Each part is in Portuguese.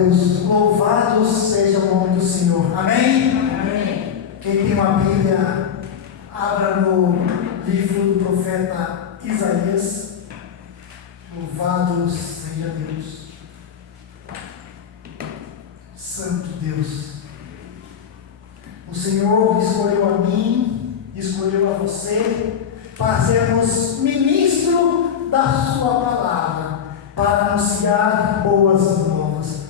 Deus, louvado seja o nome do Senhor. Amém? Amém. Quem tem uma Bíblia, abra no livro do profeta Isaías. Louvado seja Deus. Santo Deus. O Senhor escolheu a mim, escolheu a você, para sermos ministro da sua palavra, para anunciar boas novas.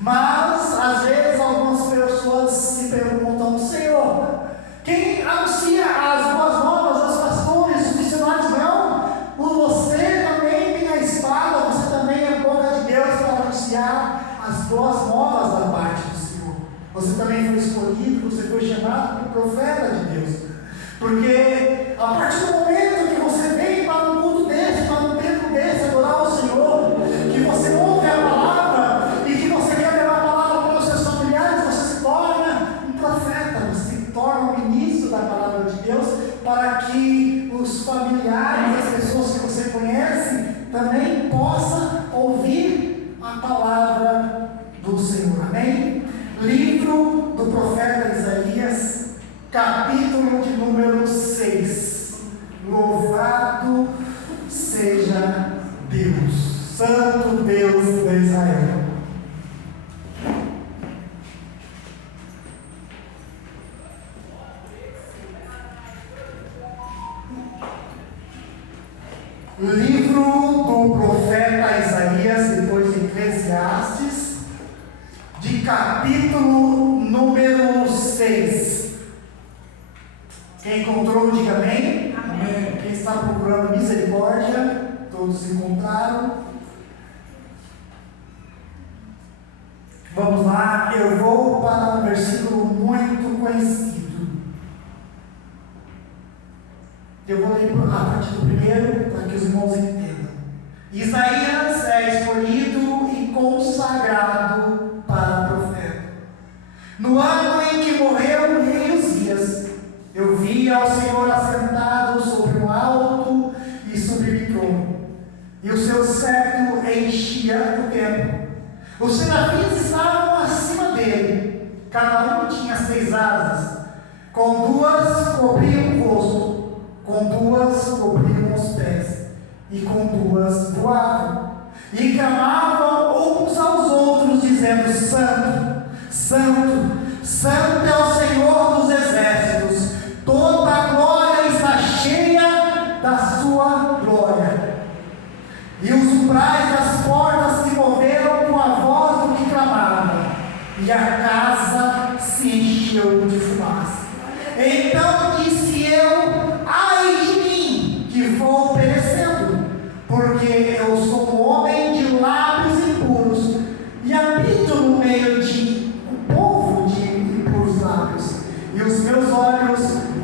Mas, às vezes, algumas pessoas se perguntam: Senhor, quem anuncia as boas novas? Os pastores, os missionários? Não. Você também tem a espada, você também é a boca de Deus para anunciar as boas novas da parte do Senhor. Você também foi escolhido, você foi chamado como profeta de Deus. Porque a partir do momento que você vem para um culto desse, para um templo desse, adorar o Senhor, que você ouve a palavra e que você quer levar a palavra para os seus familiares, você se torna um profeta, você se torna um ministro da palavra de Deus, para que os familiares, as pessoas que você conhece, também possam ouvir a palavra do Senhor. Amém? Livro do profeta Isaías, capítulo de número 6. Louvado seja Deus, Santo Deus de Israel. Livro do profeta Isaías, depois de Eclesiastes, de capítulo número 6. Quem encontrou, diga amém. Amém. Quem está procurando misericórdia, todos encontraram. Vamos lá, eu vou para um versículo muito conhecido. Eu vou ler a partir do primeiro, para que os irmãos entendam. Isaías é escolhido e consagrado para profeta. No ano em que morreu o rei Uzias, eu vi ao Senhor assentado sobre um alto e sublime trono, e o seu cetro enchia o templo. Os serafins estavam acima dele, cada um tinha 6 asas, com 2 cobriam o rosto, com 2 cobriam os pés, e com 2 voavam, e clamavam uns aos outros, dizendo: Santo, Santo, Santo é o Senhor dos exércitos, toda a glória está cheia da sua glória. E os umbrais das portas se moveram com a voz do que clamava, e a casa se encheu de fumaça. Então disse eu: ai de mim, que vou perecendo, porque eu sou um homem de lábios impuros, e habito no meio de um povo de impuros lábios, e os meus olhos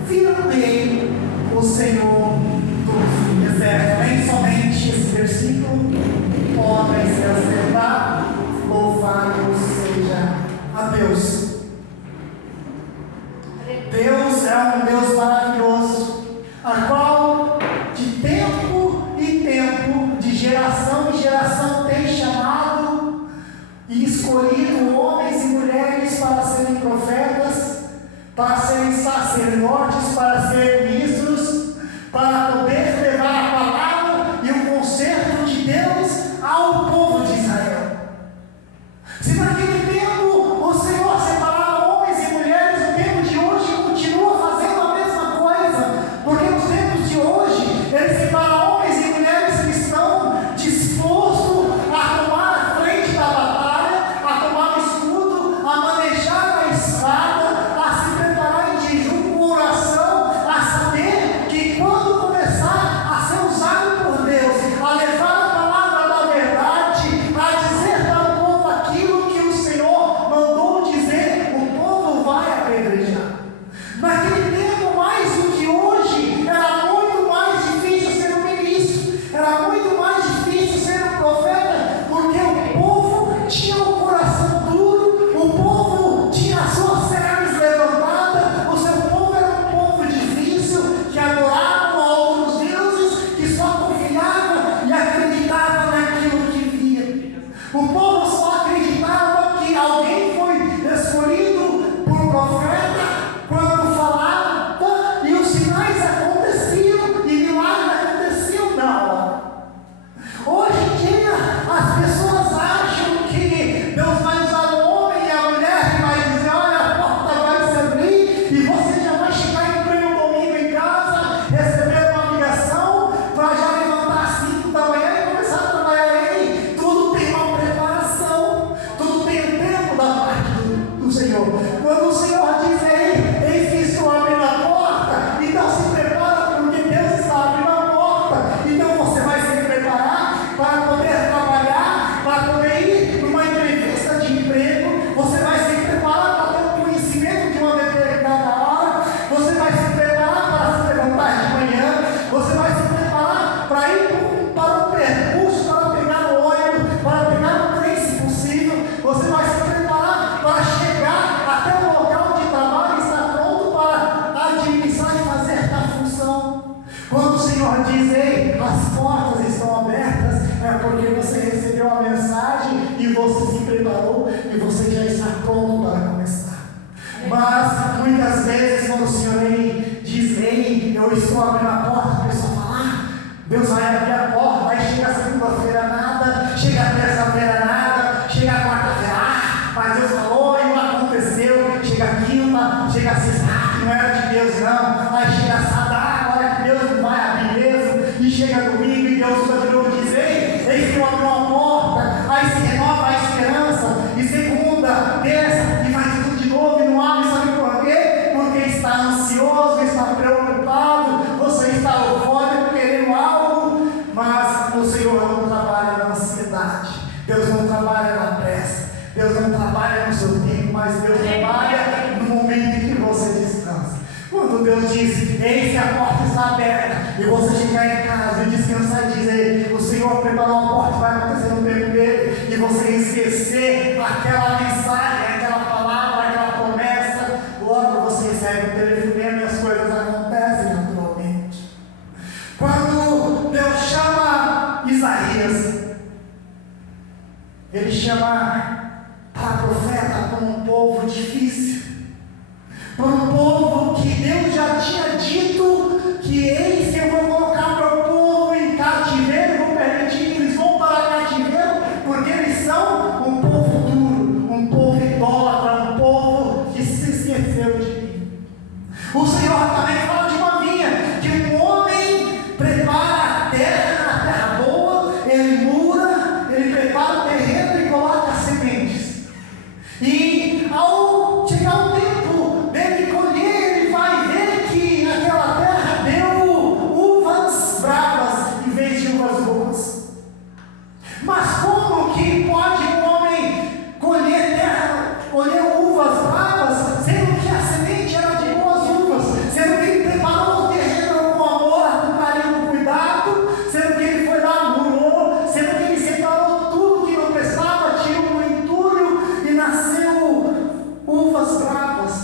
viram nele o Senhor dos exércitos. Nem somente esse versículo podem se acertar. Louvado seja a Deus. Deus é um Deus maravilhoso, a qual de tempo em tempo, de geração em geração, tem chamado e escolhido homens e mulheres para serem profetas, para serem sacerdotes, para serem ministros, para poder levar a palavra e o conserto de Deus ao povo de Israel. Se naquele tempo o Senhor separava homens e mulheres, o tempo de hoje continua fazendo a mesma coisa, porque nos tempos de hoje Ele separa homens e mulheres que estão dispostos a tomar a frente da batalha, a tomar o escudo, a manejar a espada, a se preparar em jejum com oração, a saber que quando começar a ser usado por Deus, a levar a palavra da verdade, a dizer para o povo aquilo que o Senhor Deus vai abrir a porta, aí chega a segunda-feira nada, chega a terça-feira nada, chega a quarta-feira, mas Deus falou e não aconteceu, chega a quinta, chega a sexta, não era de Deus não, aí chega a sábado, agora que Deus não vai abrir mesmo, e chega domingo e Deus de novo diz, ei, eis que eu abri uma porta, aí se renova a esperança, e segunda, terça, e vai tudo de novo, e não abre, sabe por quê? Porque está ansioso, está preocupado, você está eufórico, querendo algo, mas o Senhor não trabalha na ansiedade, Deus não trabalha na pressa, Deus não trabalha no seu tempo, mas Deus trabalha no momento em que você descansa. Quando Deus diz, eis que a porta está aberta, e você chegar em casa e descansar e dizer, o Senhor preparou a porta, vai acontecer no tempo dele, e você esquecer aquela mensagem, aquela palavra, aquela promessa, logo você recebe o telefonema e as coisas acontecem naturalmente. Quando Deus chama Isaías, ele chama para profeta por um povo difícil, por um povo que Deus já tinha dito que eis que eu vou colocar meu povo em cativeiro, vou permitir que eles vão para cativeiro, porque eles são um povo duro, um povo idólatra, um povo que se esqueceu de mim. O Senhor também fala de uma vinha, que um homem prepara a terra boa, ele mura, ele prepara o terreno e coloca as sementes. E ao chegar o tempo dele colher, ele vai ver que aquela terra deu uvas bravas em vez de uvas boas. Mas como que pode um homem colher uvas bravas, sendo que a semente era de boas uvas, sendo que ele preparou o terreno com amor, com carinho, com cuidado, sendo que ele foi lá, murou, sendo que ele separou tudo que não prestava, tirou o entulho e nasceu uvas bravas.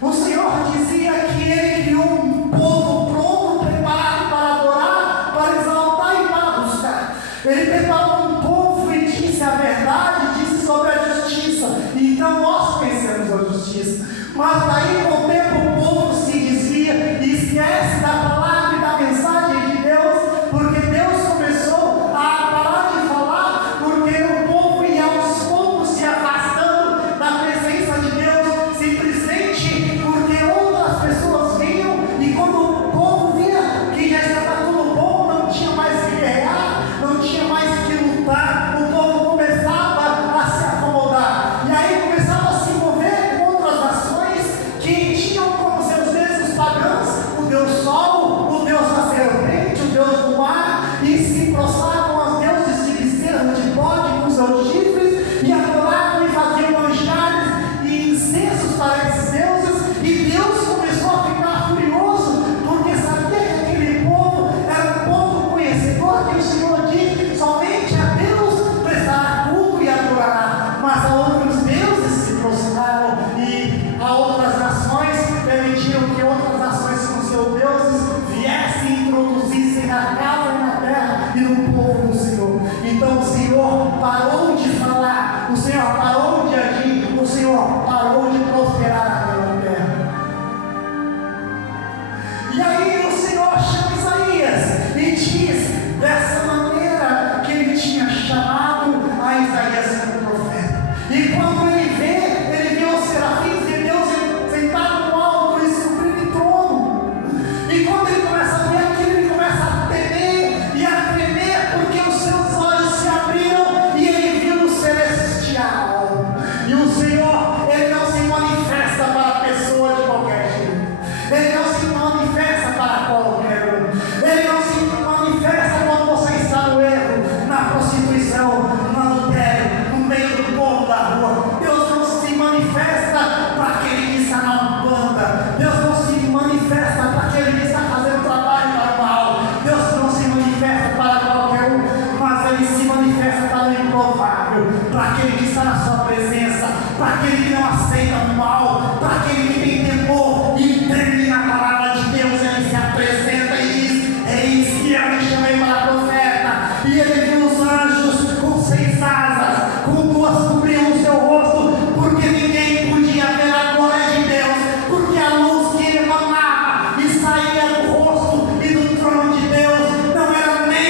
O Senhor dizia que ele criou um povo pronto, preparado para adorar, para exaltar e para buscar. Ele preparou um povo e disse a verdade, disse sobre a justiça. Então nós conhecemos a justiça. Mas daí com o tempo o povo se desvia e esquece da palavra e da mensagem de Deus, porque Deus começou a parar de falar, porque o povo ia aos poucos se afastando da presença de Deus, simplesmente porque outras pessoas vinham, e quando o povo via que já estava tudo bom, não tinha mais que guerrear, não tinha mais que lutar, o povo começava a se acomodar, e aí começava a se envolver com outras nações que tinham como seus deuses pagãos o Deus Sol, o Deus da serpente, o Deus do mar, e se prostravam aos deuses de bezerro, de bode, com seus chifres, e adoravam e faziam manjares e incensos para esses deuses, e Deus começou a ficar furioso, porque sabia que aquele povo era um povo conhecedor, que o Senhor diz, somente a Deus prestará culto e adorará, mas a outros deuses se prostraram, e a outras nações permitiram que outras nações com seus deuses viessem e introduzissem na casa e na terra e no povo do Senhor. Então o Senhor parou de falar, o Senhor parou de agir, o Senhor parou de prosperar naquela terra. E aí o Senhor chama Isaías e diz dessa maneira que ele tinha chamado a Isaías como profeta. E quando ele vê os serafins de Deus sentado no alto e subindo o trono. E quando ele começa a ver aquilo, ele começa a temer e a tremer, porque os seus olhos se abriram e ele viu o celestial. E o Senhor, ele não se manifesta para a pessoa de qualquer jeito. Ele não se manifesta para qualquer um. Ele não se manifesta quando você está no erro, na prostituição, no adultério, no meio do povo da rua. Deus não se manifesta para aquele que está na banda. Deus não se manifesta para aquele que está fazendo trabalho normal. Deus não se manifesta para qualquer um, mas ele se manifesta para o improvável, para aquele que está na sua presença, para aquele que não aceita o mal, para aquele que tem temor e treme na palavra de Deus. Ele se apresenta e diz: eis que eu me chamei para profeta. E ele viu os anjos com 6 asas, com 2 cobriam o seu rosto, porque ninguém podia ver a glória de Deus, porque a luz que emanava e saía do rosto e do trono de Deus não era nem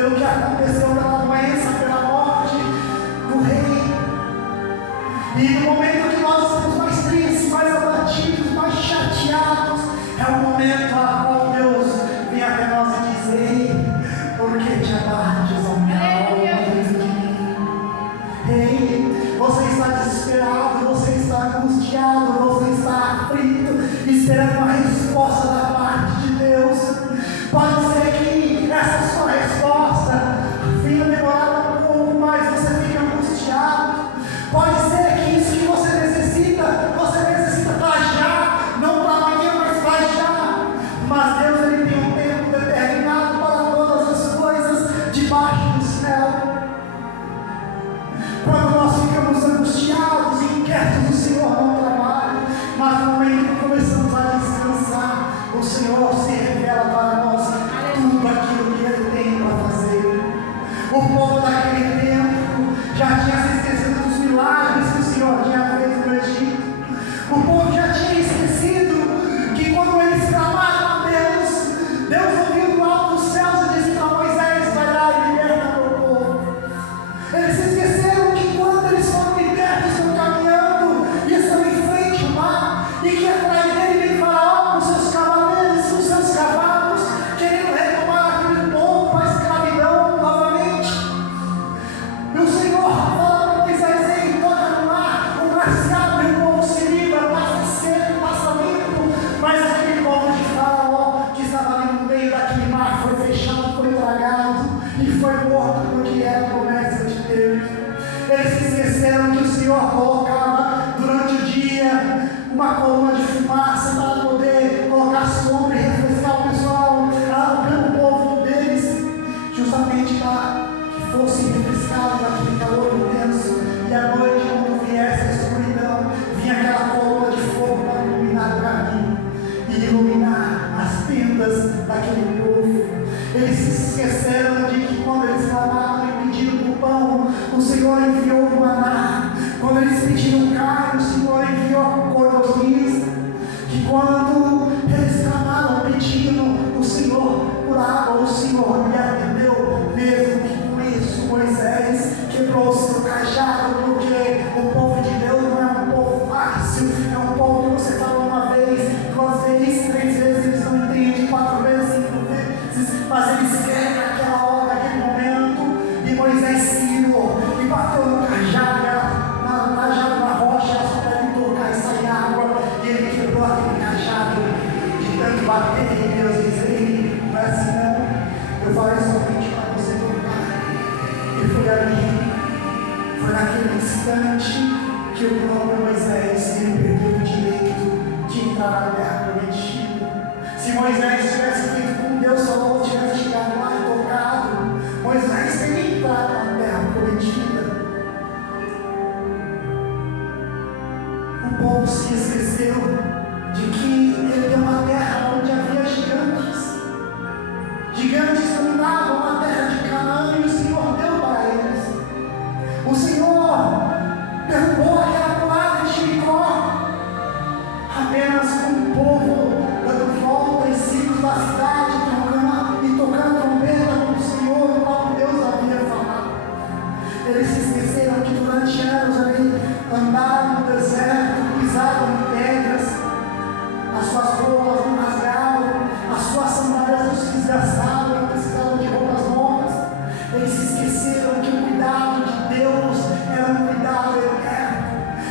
pelo que aconteceu, pela doença, pela morte do rei. E no momento que nós estamos mais tristes, mais abatidos, mais chateados, é o momento a qual Deus vem até nós e diz: ei, por que te abates, ó minha alma, dentro de mim? Ei, você está desesperado, você está angustiado, você está aflito, esperando uma resposta da parte de Deus. Pode ser que essa sua resposta venha demorar um pouco, mas você fica angustiado. Pode ser que isso que você necessita para já, não para amanhã, mas para já. Mas Deus, Ele tem um tempo determinado para todas as coisas debaixo do céu. Quando nós ficamos angustiados e inquietos, o Senhor não trabalha, mas no momento que começamos a descansar, o Senhor se revela para nós tudo aquilo que Ele tem para fazer. O povo daquele tempo já tinha se esquecido dos milagres que o Senhor tinha feito no Egito. O povo já tinha esquecido que quando eles clamaram a Deus, Deus ouviu do alto dos céus e disse para Moisés: vai lá e liberta meu povo. Eles se esqueceram que quando eles foram libertos, estão caminhando e estão em frente ao mar, e que atrás dele vem Faraó com seus cavaleiros, com seus cavalos, querendo retomar aquele povo para a escravidão novamente. E o Senhor fala para Moisés: ei, toca no mar, o mar se abre, o povo se livra, passa seco, passa limpo. Mas aquele povo de Faraó, que estava ali no meio daquele mar, foi fechado, foi tragado e foi morto, porque era a promessa de Deus. Eles se esqueceram que o Senhor colocava durante o dia uma coluna de fumaça para poder colocar sombra e refrescar o pessoal, o povo deles, justamente para que fossem refrescados daquele calor intenso. E à noite, quando viesse a escuridão, vinha aquela coluna de fogo para iluminar o caminho e iluminar as tendas daquele povo. Eles se esqueceram de que quando eles clamaram e pediram por pão, o Senhor enviou o maná. Quando eles pediram carne, o Senhor enviou a cordovisa. Que quando eles clamaram pedindo o Senhor por água, o Senhor lhe atendeu. Mesmo que com isso Moisés quebrou o seu cajado, porque o povo de Deus não é um povo fácil, é um povo que você falou uma vez, 2 vezes, 3 vezes, eles não entendem, 4 vezes, 5 vezes, mas eles querem naquela hora, naquele momento. E Moisés se irou e bateu no cajado, na rocha, só para ele tocar e sair água, e ele quebrou aquele cajado de tanto bater. E Deus disse: ei, não é assim não, eu falei somente para você tocar. E foi ali, foi naquele instante que o próprio Moisés ele perdeu o direito de entrar na terra prometida. Se Moisés tivesse feito como Deus falou, tivesse chegado lá e tocado, Moisés teria entrado na terra prometida. O povo se esqueceu de que ele deu uma terra onde havia gigantes. Gigantes dominavam a terra de Canaã e o Senhor deu para eles. O Senhor derrubou aquela muralha de Jericó apenas com o povo dando volta em cima da cidade, tocando trombeta como o Senhor, o próprio Deus havia falado. Eles se esqueceram que durante anos ali andaram no deserto, pisaram em pedras, as suas roupas não rasgavam, as suas sandálias não se desgastavam, não precisavam de roupas novas. Eles se esqueceram que o cuidado de Deus era um cuidado eterno.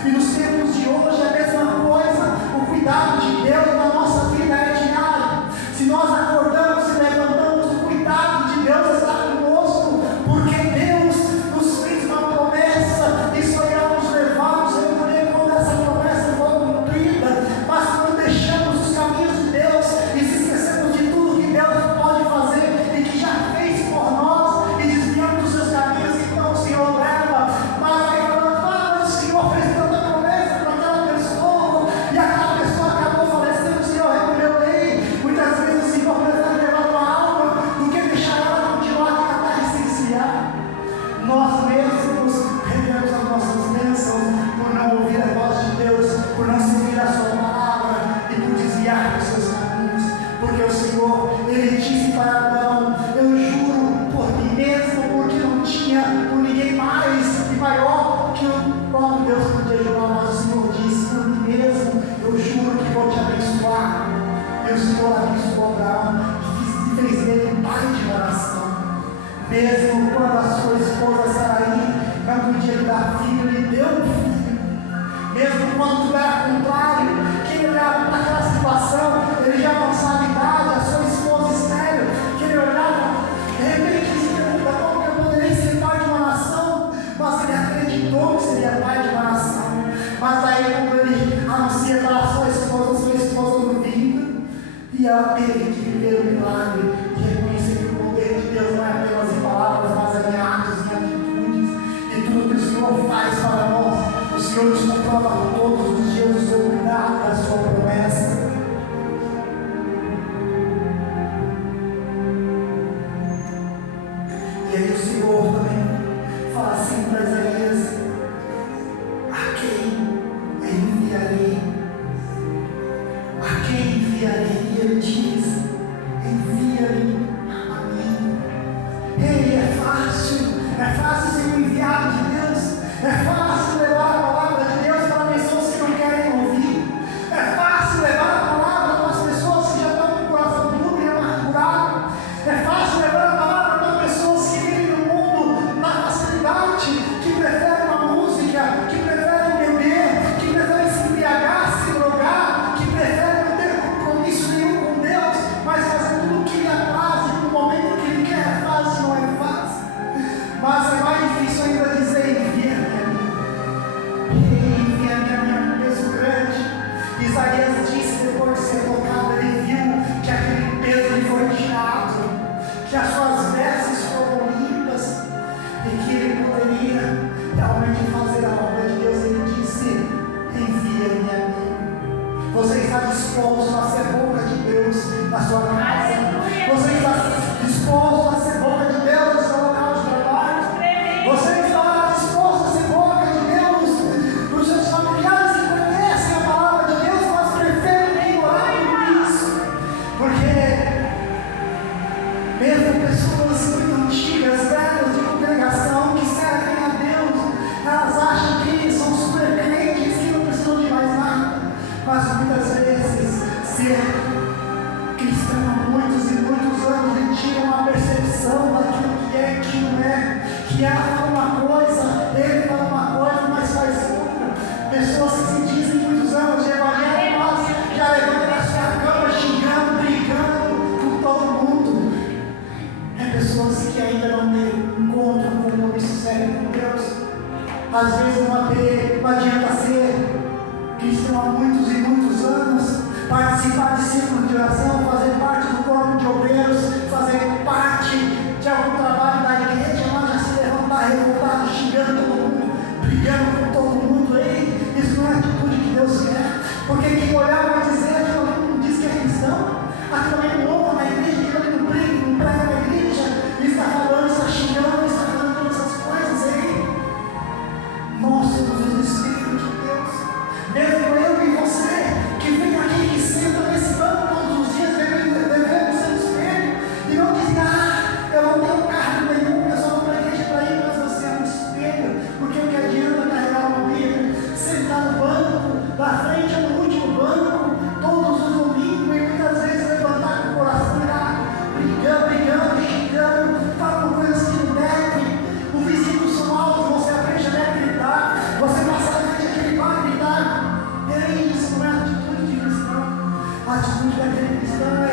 E nos tempos de hoje é a mesma coisa. O cuidado de Deus na nossa vida é diário. Se nós acordamos e levantamos, o cuidado de Deus está conosco, porque Deus nos fez uma promessa e só iremos levar, recolher quando essa promessa for cumprida. Mas quando deixamos os caminhos de Deus e se esquecemos de tudo que Deus pode fazer e que já fez por nós, e desviamos ninguém mais e maior que o próprio Deus podia ajudar, mas o Senhor disse: por mim mesmo, eu juro que vou te abençoar. E o Senhor abençoou Abraão e fez dele pai de uma nação. Mesmo quando a sua esposa Sarai não podia lhe dar filho, ele deu um filho. Mesmo quando tudo era contrário, que ele olhava para aquela situação, ele já avançava em idade, a sua esposa estéril, que ele olhava, de repente ele se pergunta como que eu poderia ser pai de uma nação, mas ele acreditou que seria pai de uma nação. Mas aí quando ele anuncia para a sua esposa duvido, e ela teve que viver o milagre de reconhecer que o poder de Deus não é apenas em palavras, mas em atos, em atitudes, e tudo que o Senhor faz para nós. O Senhor nos comprova todos os dias o seu cuidado da sua promessa. E aí o Senhor também fala assim para Isaías: a quem enviarei? A quem enviarei? E ele diz: envia-me a mim. Ei, é fácil ser um enviado de Deus, é fácil levar a palavra de Deus para pessoas que não querem ouvir, é fácil levar a palavra para as pessoas que já estão com o coração duro e amargurado, é fácil levar a palavra para pessoas que vivem no mundo na facilidade, que preferem uma música, que preferem beber, que preferem se embriagar, se drogar, que preferem não ter compromisso nenhum com Deus, mas fazer tudo o que lhe apraz e no momento que Ele quer. É fácil, não é fácil, mas é mais difícil ainda dizer: envia-me a mim. Envia-me a mim é um peso grande. Isaías disse, depois de ser tocado, ele viu que aquele peso lhe foi tirado, que as suas vestes foram limpas e que ele poderia realmente fazer a obra de Deus. Ele disse: envia-me a mim. Você está disposto a ser boca de Deus na sua casa? Você está disposto a ser boca de Deus no seu local de trabalho? Você está disposto a ser boca de Deus para os seus familiares que conhecem a palavra de Deus, mas preferem ignorar tudo isso? Porque mesmo pessoas muito antigas, velhas de congregação, que servem a Deus, elas acham que são super crentes, que não precisam de mais nada. Mas muitas vezes ser cristão há muitos e muitos anos e tiram a percepção daquilo que é e que não é, que ela fala uma coisa, ele fala uma coisa, mas faz outra. Pessoas que se dizem muitos anos de evangelho, mas já levantam da sua cama xingando, brigando com todo mundo. É pessoas que ainda não encontram um compromisso sério com Deus. Às vezes não adianta ser cristão há muitos e muitos anos, participar de círculo de oração, fazer parte do corpo de obreiros, fazer parte de algum trabalho da igreja, mas já se levantar revoltado, xingando todo mundo, brigando com todo mundo. Ei, isso não é a atitude que Deus quer, porque quem olhar vai dizer: aquilo ali não diz que é cristão, aquilo ali não louva na igreja, aquilo ali não prega na igreja, ele está falando, está xingando, está falando todas essas coisas. Ei, nós somos o Espírito de Deus. Mesmo eu e você, que vem aqui, que senta nesse banco todos os dias, devemos ser espelho, e não diz: eu não tenho cargo nenhum, eu só vou para a igreja para ir, mas você é um espelho, porque o que adianta carregar uma Bíblia, sentar no banco, da frente ou no último banco, todos os domingos, e muitas vezes levantar com o coração irado, brigando, xingando, falando coisas que não devem. O vizinho do som alto, você aprende a deve gritar, você passa na frente daquele bar e gritar. Isso não é a atitude de cristão. A atitude daquele cristão é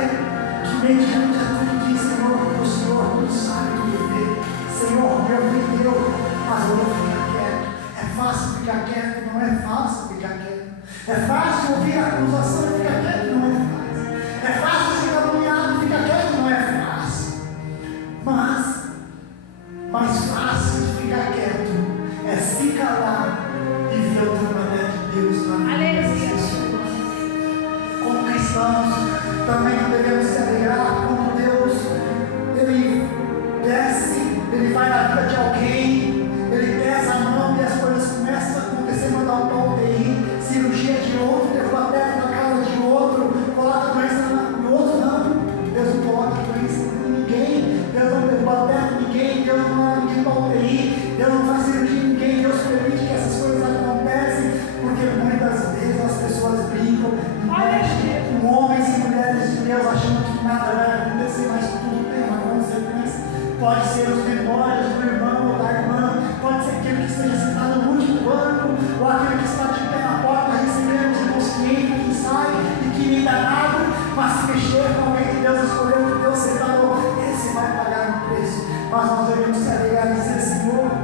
que, mediante a tudo que o Senhor tudo sabe tudo vê. Senhor, meu Deus, mas eu vou ficar quieto. É fácil ficar quieto, não é fácil ficar quieto. É fácil ouvir a acusação e ficar quieto, não é fácil. É fácil